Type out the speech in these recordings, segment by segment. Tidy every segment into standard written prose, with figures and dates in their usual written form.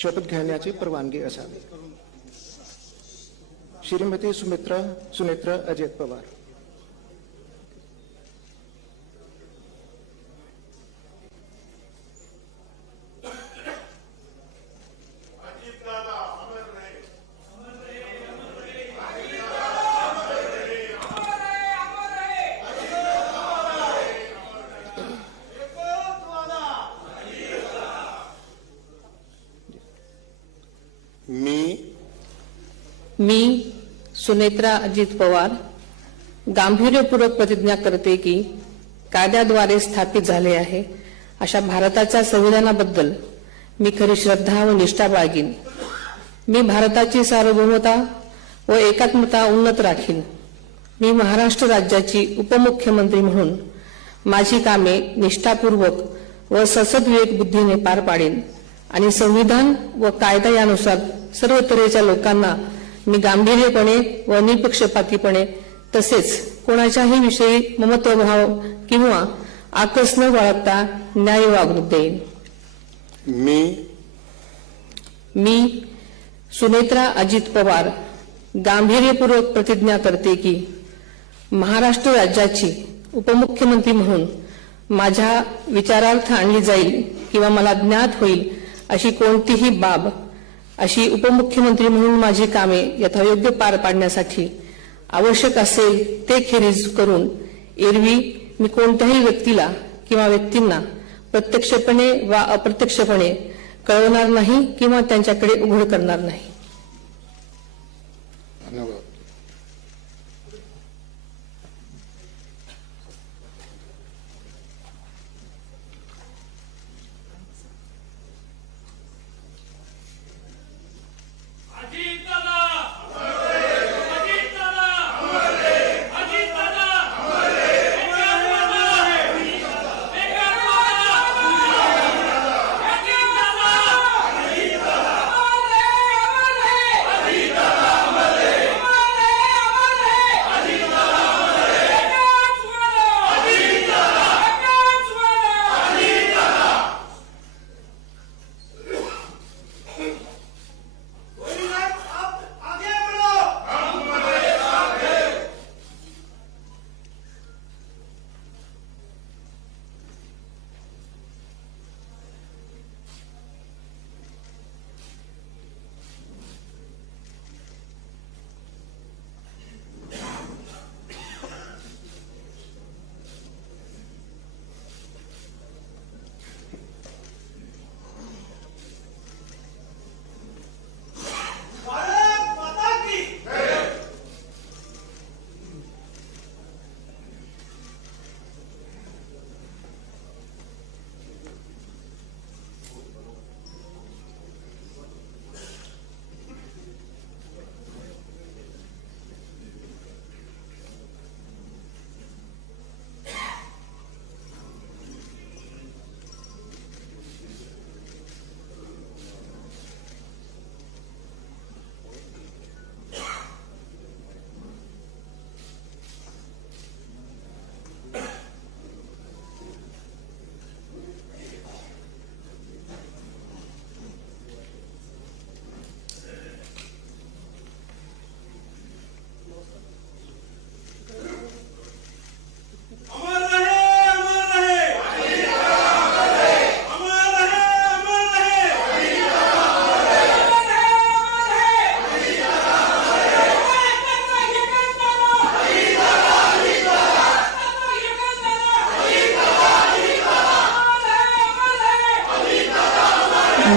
शपथ घेण्याची परवानगी असावी। श्रीमती सुनेत्रा अजित पवार। मी सुनेत्रा अजित पवार गांभीर्यपूर्वक प्रतिज्ञा करते की कायद्याद्वारे स्थापित झाले आहे अशा भारताच्या संविधानाबद्दल मी खरी श्रद्धा व निष्ठा बाळगीन। मी भारताची सार्वभौमता व एकात्मता उन्नत राखीन। मी महाराष्ट्र राज्याची उपमुख्यमंत्री म्हणून माझी कामे निष्ठापूर्वक व ससद्विवेक बुद्धीने पार पाडेन आणि संविधान व कायदा यानुसार सर्व तऱ्हेच्या लोकांना मी गांभीर्यपणे व निपक्षपातीपणे तसेच कोणाच्याही विषयी ममत्वभाव किंवा आकस न बाळगता न्याय वागणूक देईन। मी सुनेत्रा अजित पवार गांभीर्यपूर्वक प्रतिज्ञा करते की महाराष्ट्र राज्याची उपमुख्यमंत्री म्हणून माझ्या विचारार्थ आणली जाईल किंवा मला ज्ञात होईल अशी कोणतीही बाब अशी उपमुख्यमंत्री म्हणून माझी कामे यथायोग्य पार पाडण्यासाठी आवश्यक असेल ते खेरीज करून एरवी मी कोणत्याही व्यक्तीला किंवा व्यक्तींना प्रत्यक्षपणे वा अप्रत्यक्षपणे कळवणार नाही किंवा त्यांच्याकडे उघड करणार नाही।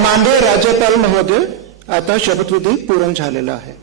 माननीय राज्यपाल महोदय, आता शपथविधी पूर्ण झालेला आहे।